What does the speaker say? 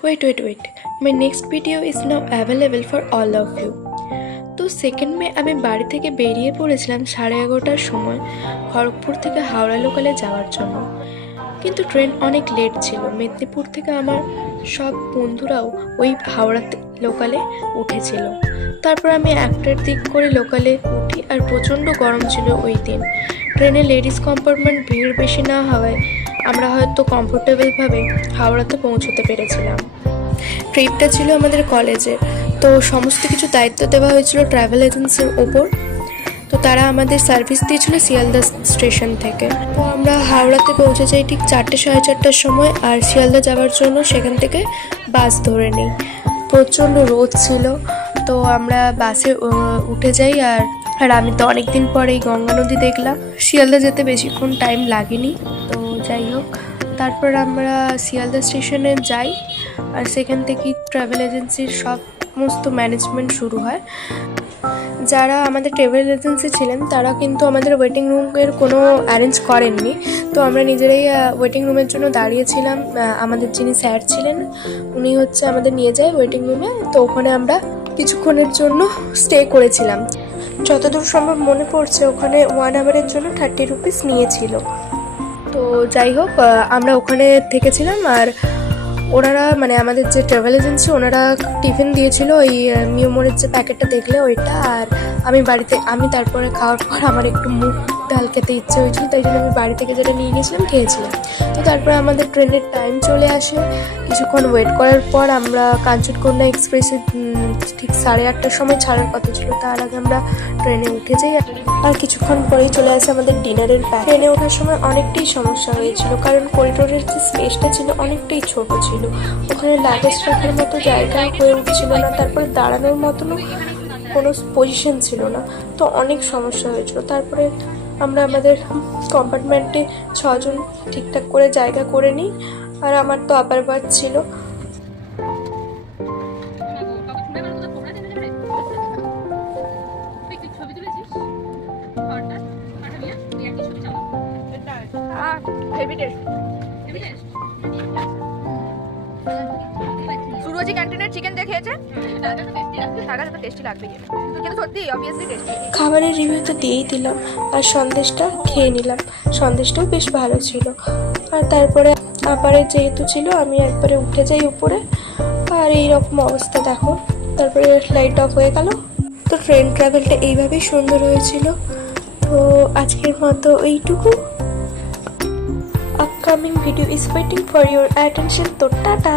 Wait. My next video is now available for all of you. তো second মে আমি বাড়ি থেকে বেরিয়ে পড়েছিলাম 11:30টার সময় খড়গপুর থেকে হাওড়া লোকালে যাওয়ার জন্য। কিন্তু ট্রেন অনেক লেট ছিল। মেদিনীপুর থেকে আমার সব বন্ধুরাও ওই হাওড়া লোকালে উঠেছিল। তারপর আমি 1টার দিক করে লোকালে উঠি, আর প্রচণ্ড গরম ছিল ওই দিন। ট্রেনে লেডিস কম্পার্টমেন্ট ভিড় বেশি না হওয়ায় আমরা হয়তো কমফোর্টেবলভাবে হাওড়াতে পৌঁছতে পেরেছিলাম। ট্রিপটা ছিল আমাদের কলেজের, তো সমস্ত কিছু দায়িত্ব দেওয়া হয়েছিল ট্রাভেল এজেন্সির ওপর। তো তারা আমাদের সার্ভিস দিয়েছিল শিয়ালদা স্টেশন থেকে। তো আমরা হাওড়াতে পৌঁছে যাই ঠিক 4টে সাড়ে 4টার সময়, আর শিয়ালদা যাওয়ার জন্য সেখান থেকে বাস ধরে নিই। প্রচণ্ড রোদ ছিল, তো আমরা বাসে উঠে যাই। আর আমি তো অনেক দিন পরে এই গঙ্গা নদী দেখলাম। শিয়ালদা যেতে বেশিক্ষণ টাইম লাগেনি। তো যাই হোক, তারপর আমরা শিয়ালদা স্টেশনে যাই, আর সেখান থেকেই ট্রাভেল এজেন্সির সমস্ত ম্যানেজমেন্ট শুরু হয়। যারা আমাদের ট্রাভেল এজেন্সি ছিলেন তারা কিন্তু আমাদের ওয়েটিং রুমের কোনো অ্যারেঞ্জ করেননি। তো আমরা নিজেরাই ওয়েটিং রুমের জন্য দাঁড়িয়েছিলাম। আমাদের যিনি স্যার ছিলেন উনি আমাদের নিয়ে যায় ওয়েটিং রুমে। তো ওখানে আমরা কিছুক্ষণের জন্য স্টে করেছিলাম। যতদূর সম্ভব মনে পড়ছে ওখানে 1 আওয়ারের জন্য 30 রুপিস নিয়েছিল। তো যাই হোক, আমরা ওখানে থেকেছিলাম। আর ওনারা আমাদের যে ট্রাভেল এজেন্সি ওনারা টিফিন দিয়েছিল, ওই মিউমোরের যে প্যাকেটটা দেখলে ওইটা। আর আমি তারপরে খাওয়ার পর আমার একটু মুগ ডাল খেতে ইচ্ছে হয়েছিল, তাই জন্য আমি বাড়ি থেকে যেটা নিয়ে গেছিলাম খেয়েছিলাম। তো তারপরে আমাদের ট্রেনের টাইম চলে আসে। কিছুক্ষণ ওয়েট করার পর আমরা কাঞ্চনকন্যা এক্সপ্রেসে ঠিক 8:30টার সময় ছাড়ার কথা ছিল। তার আগে আমরা ট্রেনে উঠে যাই, আর কিছুক্ষণ পরেই চলে আসে আমাদের ডিনারের প্যাক। ট্রেনে ওঠার সময় অনেকটাই সমস্যা হয়েছিল, কারণ করিডোরের যে স্পেসটা ছিল অনেকটাই ছোট ছিল। ওখানে লাগেজ রাখার মতো জায়গা হয়ে উঠছিল না, তারপরে দাঁড়ানোর মতনও কোনো পজিশন ছিল না। তো অনেক সমস্যা হয়েছিল। তারপরে আমরা আমাদের কম্পার্টমেন্টে 6 জন ঠিকঠাক করে জায়গা করে নিই। আর আমার তো আপার বার্থ ছিল। সুরজি ক্যান্টিনের চিকেন দেখেছে, টেস্টি লাগবে কিন্তু সত্যি অবভিয়াসলি টেস্টি। খাবারের রিভিউ তো দিয়েই দিলাম, আর সন্দেশটা খেয়ে নিলাম। সন্দেশটাও বেশ ভালো ছিল। আর তারপরে আপারে যেহেতু ছিল আমি একবারে উঠে যাই উপরে, আর এইরকম অবস্থা দেখো। তারপরে লাইট অফ হয়ে গেল। তো ট্রেন ট্রাভেলটা এইভাবেই সুন্দর হয়েছিল। তো আজকের মতো এইটুকু। Upcoming video is waiting for your attention. তো টাটা।